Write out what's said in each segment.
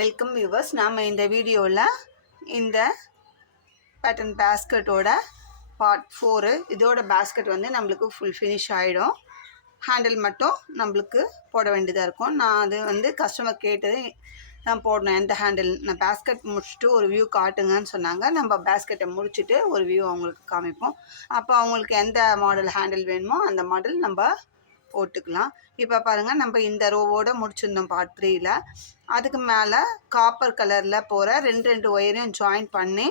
Welcome viewers. நாம் இந்த வீடியோவில் இந்த பேட்டர்ன் பேஸ்கெட்டோட பார்ட் 4 இதோட பேஸ்கெட் வந்து நம்மளுக்கு ஃபுல் ஃபினிஷ் ஆகிடும். ஹேண்டில் மட்டும் நம்மளுக்கு போட வேண்டியதாக இருக்கும். நான் அது வந்து கஸ்டமர் கேட்டது நான் போடணும் எந்த ஹேண்டில். நான் பேஸ்கெட் முடிச்சுட்டு ஒரு வியூ காட்டுங்கன்னு சொன்னாங்க. நம்ம பேஸ்கெட்டை முடிச்சுட்டு ஒரு வியூ அவங்களுக்கு காமிப்போம். அப்போ அவங்களுக்கு எந்த மாடல் ஹேண்டில் வேணுமோ அந்த மாடல் நம்ம போட்டுக்கலாம். இப்போ பாருங்கள், நம்ம இந்த ரோவோடு முடிச்சிருந்தோம் பார்ட் 3ல். அதுக்கு மேலே காப்பர் கலரில் போகிற ரெண்டு ஒயரையும் ஜாயின் பண்ணி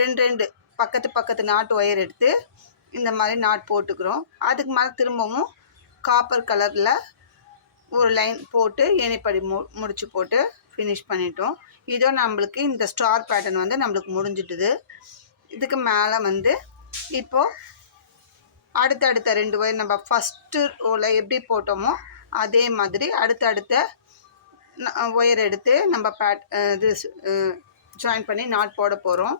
ரெண்டு பக்கத்து நாட் ஒயர் எடுத்து இந்த மாதிரி நாட் போட்டுக்கிறோம். அதுக்கு மேலே திரும்பவும் காப்பர் கலரில் ஒரு லைன் போட்டு இணைப்படி முடிச்சு போட்டு ஃபினிஷ் பண்ணிட்டோம். இதோ நம்மளுக்கு இந்த ஸ்டார் பேட்டர்ன் வந்து நம்மளுக்கு முடிஞ்சிட்டுது. இதுக்கு மேலே வந்து இப்போது அடுத்தடுத்த 2 ஒயர் நம்ம ஃபஸ்ட்டு ரோவில் எப்படி போட்டோமோ அதே மாதிரி அடுத்தடுத்த ஒயர் எடுத்து நம்ம இது ஜாயின் பண்ணி நாட் போட போகிறோம்.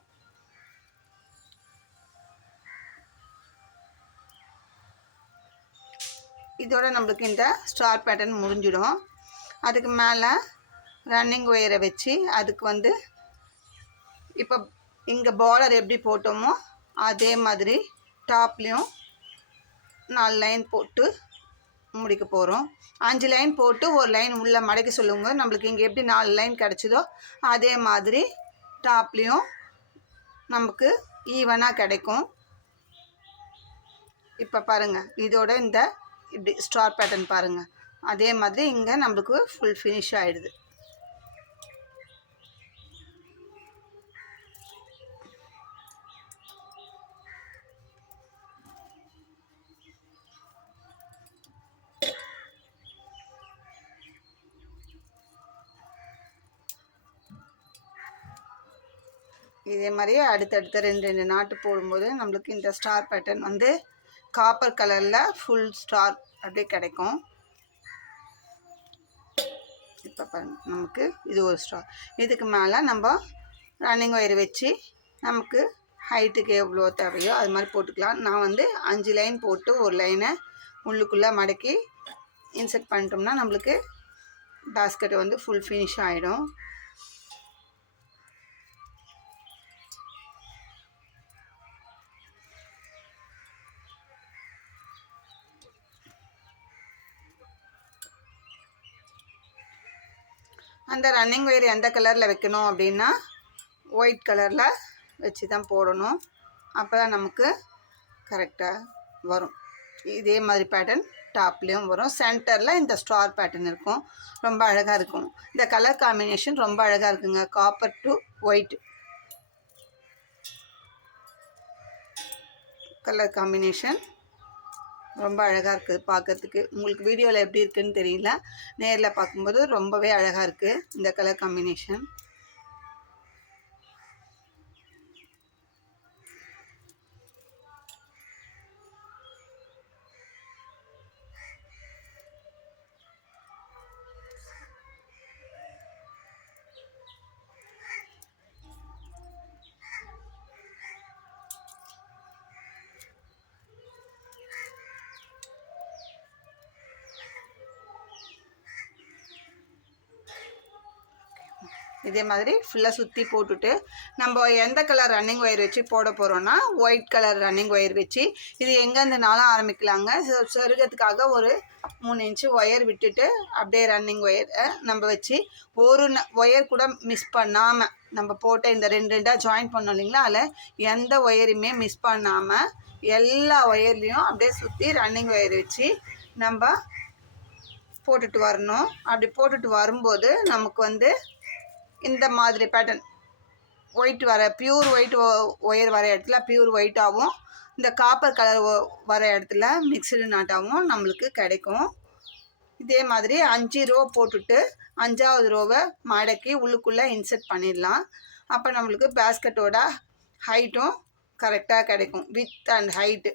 இதோட நம்மளுக்கு இந்த ஸ்டார் பேட்டர்ன் முடிஞ்சிடும். அதுக்கு மேலே ரன்னிங் ஒயரை வச்சு அதுக்கு வந்து இப்போ இங்கே பார்டர் எப்படி போட்டோமோ அதே மாதிரி டாப்லேயும் 4 லைன் போட்டு முடிக்க போகிறோம். 5 லைன் போட்டு ஒரு லைன் உள்ளே மடக்கி சொல்லும்போது நம்மளுக்கு இங்கே எப்படி 4 லைன் கிடச்சிதோ அதே மாதிரி டாப்லேயும் நமக்கு ஈவனாக கிடைக்கும். இப்போ பாருங்கள், இதோட இந்த இப்படி ஸ்டார் பேட்டர்ன் பாருங்கள், அதே மாதிரி இங்கே நம்மளுக்கு ஃபுல் ஃபினிஷ் ஆகிடுது. இதே மாதிரியே அடுத்தடுத்த 2 நாட்டு போடும்போது நம்மளுக்கு இந்த ஸ்டார் பேட்டர்ன் வந்து காப்பர் கலரில் ஃபுல் ஸ்டார் அப்படியே கிடைக்கும். இப்போ பாருங்கள், நமக்கு இது ஒரு ஸ்டார். இதுக்கு மேலே நம்ம ரன்னிங் ஒயர் வச்சு நமக்கு ஹைட்டுக்கு எவ்வளோ தேவையோ அது மாதிரி போட்டுக்கலாம். நான் வந்து 5 லைன் போட்டு ஒரு லைனை உள்ளுக்குள்ளே மடக்கி இன்செர்ட் பண்ணிட்டோம்னா நம்மளுக்கு பேஸ்கெட் வந்து ஃபுல் ஃபினிஷ் ஆகிடும். அந்த ரன்னிங் ஒயர் எந்த கலரில் வைக்கணும் அப்படின்னா ஒயிட் கலரில் வச்சு தான் போடணும். அப்போ தான் நமக்கு கரெக்டாக வரும். இதே மாதிரி பேட்டர்ன் டாப்லேயும் வரும். சென்டரில் இந்த ஸ்டார் பேட்டர்ன் இருக்கும், ரொம்ப அழகாக இருக்கும். இந்த கலர் காம்பினேஷன் ரொம்ப அழகாக இருக்குங்க, copper to white colour combination ரொம்ப அழகாக இருக்குது பார்க்கறதுக்கு. உங்களுக்கு வீடியோவில் எப்படி இருக்குதுன்னு தெரியல, நேரில் பார்க்கும்போது ரொம்பவே அழகாக இருக்குது இந்த கலர் காம்பினேஷன். இதே மாதிரி ஃபுல்லாக சுற்றி போட்டுட்டு நம்ம எந்த கலர் ரன்னிங் ஒயர் வச்சு போட போகிறோன்னா ஒயிட் கலர் ரன்னிங் ஒயர் வச்சு இது எங்கேருந்துனாலும் ஆரம்பிக்கலாங்க. சொருகத்துக்காக ஒரு 3 இன்ச்சு ஒயர் விட்டுட்டு அப்படியே ரன்னிங் ஒயரை நம்ம வச்சு ஒரு ஒயர் கூட மிஸ் பண்ணாமல் நம்ம போட்ட இந்த 2 ஜாயின் பண்ணோம் இல்லைங்களா, அதில் எந்த ஒயருமே மிஸ் பண்ணாமல் எல்லா ஒயர்லேயும் அப்படியே சுற்றி ரன்னிங் ஒயர் வச்சு நம்ம போட்டுட்டு வரணும். அப்படி போட்டுட்டு வரும்போது நமக்கு வந்து இந்த மாதிரி பேட்டர்ன் ஒயிட் வர பியூர் ஒயிட் ஒயர் வர இடத்துல பியூர் ஒயிட்டாகவும் இந்த காப்பர் கலர் வர இடத்துல மிக்சடு நாட்டாகவும் நம்மளுக்கு கிடைக்கும். இதே மாதிரி 5 ரோ போட்டுட்டு 5ஆவது ரோவை மடக்கி உள்ளுக்குள்ளே இன்செர்ட் பண்ணிடலாம். அப்போ நம்மளுக்கு பேஸ்கெட்டோட ஹைட்டும் கரெக்டாக கிடைக்கும். With and height,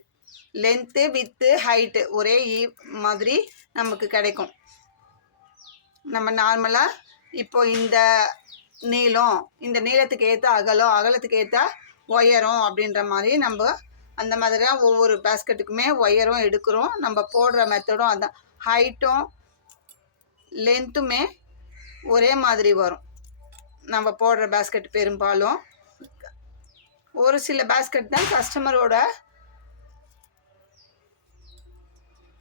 length with height ஒரே மாதிரி நமக்கு கிடைக்கும். நம்ம நார்மலாக இப்போ இந்த நீளம், இந்த நீளத்துக்கு ஏற்ற அகலம், அகலத்துக்கு ஏற்ற ஒயரம் அப்படின்ற மாதிரி நம்ம அந்த மாதிரி தான் ஒவ்வொரு பேஸ்கெட்டுக்குமே ஒயரும் எடுக்கிறோம். நம்ம போடுற மெத்தடும் அதுதான். ஹைட்டும் லென்த்துமே ஒரே மாதிரி வரும். நம்ம போடுற பேஸ்கெட் பெரும்பாலும் ஒரு சில பேஸ்கெட் தான்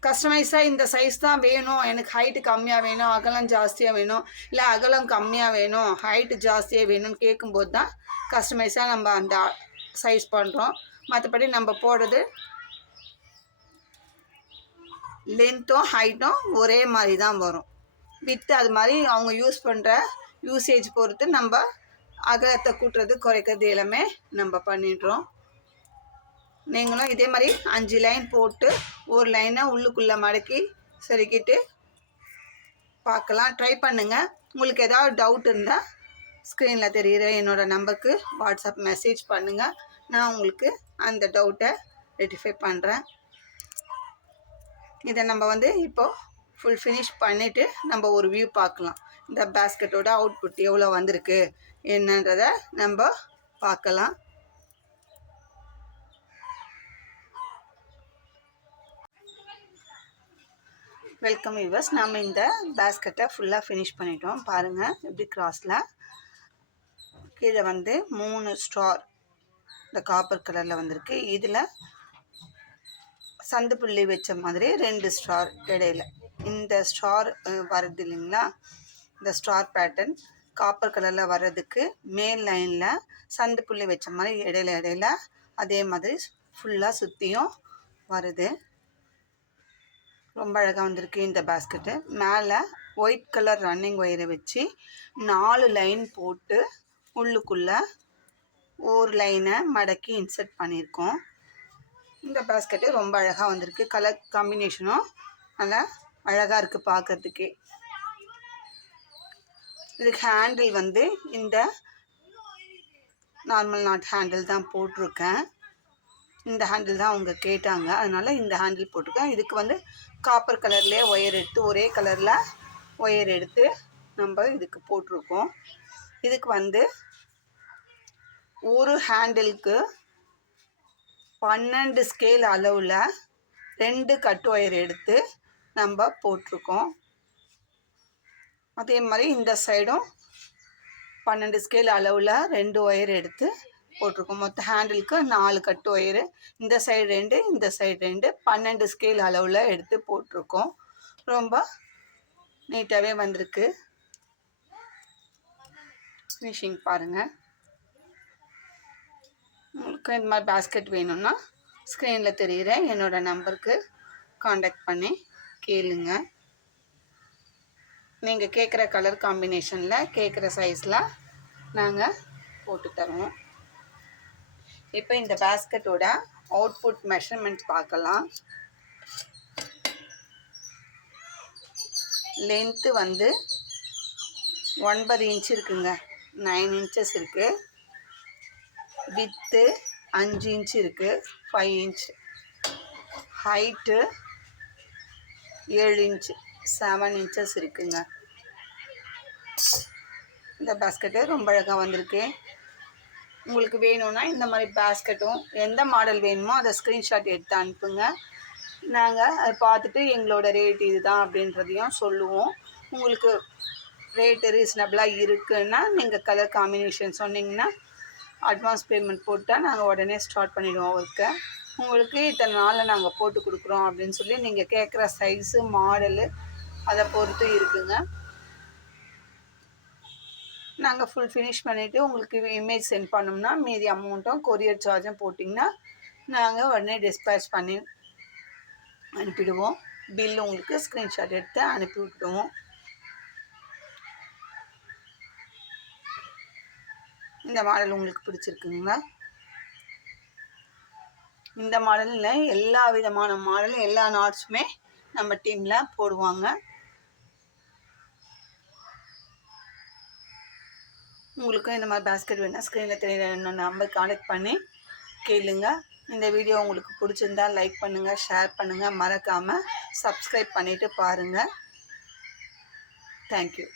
கஸ்டமைஸாக இந்த சைஸ் தான் வேணும், எனக்கு ஹைட்டு கம்மியாக வேணும், அகலம் ஜாஸ்தியாக வேணும், இல்லை அகலம் கம்மியாக வேணும், ஹைட்டு ஜாஸ்தியாக வேணும்னு கேட்கும்போது தான் கஸ்டமைஸாக நம்ம அந்த சைஸ் பண்ணுறோம். மற்றபடி நம்ம போடுறது லென்த்தும் ஹைட்டும் ஒரே மாதிரி தான் வரும். வித்து அது மாதிரி அவங்க யூஸ் பண்ணுற யூசேஜ் பொறுத்து நம்ம அகலத்தை கூட்டுறது குறைக்கிறது எல்லாமே நம்ம பண்ணிடுறோம். நீங்களும் இதே மாதிரி 5 லைன் போட்டு ஒரு லைனை உள்ளுக்குள்ளே மடக்கி சரிக்கிட்டு பார்க்கலாம், ட்ரை பண்ணுங்கள். உங்களுக்கு ஏதாவது டவுட் இருந்தால் ஸ்க்ரீனில் தெரிகிற என்னோடய நம்பருக்கு வாட்ஸ்அப் மெசேஜ் பண்ணுங்கள். நான் உங்களுக்கு அந்த டவுட்டை ரெட்டிஃபை பண்ணுறேன். இதை நம்ம இப்போது ஃபுல் ஃபினிஷ் பண்ணிவிட்டு நம்ம ஒரு வியூ பார்க்கலாம். இந்த பேஸ்கெட்டோட அவுட்புட் எவ்வளோ வந்திருக்கு என்னன்றதை நம்ம பார்க்கலாம். வெல்கம் வியூவர்ஸ், நம்ம இந்த பேஸ்கெட்டை ஃபுல்லாக ஃபினிஷ் பண்ணிட்டோம். பாருங்கள் எப்படி கிராஸில் கீழே 3 ஸ்டார் இந்த காப்பர் கலரில் வந்திருக்கு. இதில் சந்து புள்ளி வச்ச மாதிரி 2 ஸ்டார் இடையில இந்த ஸ்டார் வருது இல்லைங்களா, இந்த ஸ்டார் பேட்டர்ன் காப்பர் கலரில் வர்றதுக்கு மேல் லைனில் சந்து புள்ளி வச்ச மாதிரி இடையில அதே மாதிரி ஃபுல்லாக சுற்றியும் வருது. ரொம்ப அழகாக வந்திருக்கு இந்த பேஸ்கெட்டு. மேலே ஒயிட் கலர் ரன்னிங் ஒயரை வச்சு 4 லைன் போட்டு உள்ளுக்குள்ளே ஒரு லைனை மடக்கி இன்சர்ட் பண்ணியிருக்கோம். இந்த பேஸ்கெட்டு ரொம்ப அழகாக வந்திருக்கு. கலர் காம்பினேஷனும் நல்லா அழகாக இருக்குது பார்க்கறதுக்கே. இதுக்கு ஹேண்டில் இந்த நார்மல் நாட் ஹேண்டில் தான் போட்டிருக்கேன். இந்த ஹேண்டில் தான் அவங்க கேட்டாங்க, அதனால் இந்த ஹேண்டில் போட்டிருக்கேன். இதுக்கு காப்பர் கலர்லேயே ஒயர் எடுத்து ஒரே கலரில் ஒயர் எடுத்து நம்ம இதுக்கு போட்டிருக்கோம். இதுக்கு ஒரு ஹேண்டிலுக்கு 12 ஸ்கேல் அளவில் 2 கட் ஒயர் எடுத்து நம்ம போட்டிருக்கோம். அதே மாதிரி இந்த சைடும் 12 ஸ்கேல் அளவில் 2 ஒயர் எடுத்து போட்டிருக்கோம். மொத்த ஹேண்டிலுக்கு 4 கட்டு ஒயரு, இந்த சைடு 2 இந்த சைடு 2 12 ஸ்கேல் அளவில் எடுத்து போட்டிருக்கோம். ரொம்ப நீட்டாகவே வந்திருக்கு. ஃபினிஷிங் பாருங்கள். உங்களுக்கு இந்த மாதிரி பேஸ்கெட் வேணும்னா ஸ்க்ரீனில் தெரிகிற என்னோடய நம்பருக்கு காண்டாக்ட் பண்ணி கேளுங்க. நீங்கள் கேட்குற கலர் காம்பினேஷனில் கேட்குற சைஸில் நாங்கள் போட்டு தருவோம். இப்போ இந்த பேஸ்கெட்டோட அவுட்புட் மெஷர்மெண்ட் பார்க்கலாம். லென்த்து 9 இன்ச் இருக்குங்க, 9 இன்ச்சஸ் இருக்குது. வித்து 5 இன்ச் இருக்குது, 5 இன்ச். ஹைட்டு 7 இன்ச், 7 இன்ச்சஸ் இருக்குங்க. இந்த பேஸ்கெட்டு ரொம்ப அழகாக வந்திருக்கு. உங்களுக்கு வேணும்னா இந்த மாதிரி பேஸ்கெட்டும் எந்த மாடல் வேணுமோ அதை ஸ்க்ரீன்ஷாட் எடுத்து அனுப்புங்க. நாங்கள் அதை பார்த்துட்டு எங்களோட ரேட் இது தான் அப்படின்றதையும் சொல்லுவோம். உங்களுக்கு ரேட்டு ரீசனபிளாக இருக்குன்னா நீங்கள் கலர் காம்பினேஷன் சொன்னிங்கன்னா அட்வான்ஸ் பேமெண்ட் போட்டால் நாங்கள் உடனே ஸ்டார்ட் பண்ணிவிடுவோம் ஒர்க்கை. உங்களுக்கு இத்தனை நாளில் நாங்கள் போட்டு கொடுக்குறோம் அப்படின்னு சொல்லி நீங்கள் கேட்குற சைஸு மாடலு அதை பொறுத்து இருக்குங்க. நாங்கள் ஃபுல் ஃபினிஷ் பண்ணிவிட்டு உங்களுக்கு இமேஜ் சென்ட் பண்ணோம்னா மீதி அமௌண்ட்டும் கொரியர் சார்ஜும் போட்டிங்கன்னா நாங்கள் உடனே டிஸ்பேச் பண்ணி அனுப்பிடுவோம். பில் உங்களுக்கு ஸ்க்ரீன்ஷாட் எடுத்து அனுப்பி விட்டுடுவோம். இந்த மாடல் உங்களுக்கு பிடிச்சிருக்குங்களா? இந்த மாடலில் எல்லா விதமான மாடலும் எல்லா நாட்ஸுமே நம்ம டீமில் போடுவாங்க. உங்களுக்கும் இந்த மாதிரி பேஸ்கெட் வேணும்னா ஸ்க்ரீனில் தெரியுற என்னோட நம்பர் கான்டெக்ட் பண்ணி கேளுங்க. இந்த வீடியோ உங்களுக்கு பிடிச்சிருந்தா லைக் பண்ணுங்கள், ஷேர் பண்ணுங்கள், மறக்காமல் சப்ஸ்கிரைப் பண்ணிவிட்டு பாருங்கள். தேங்க்யூ.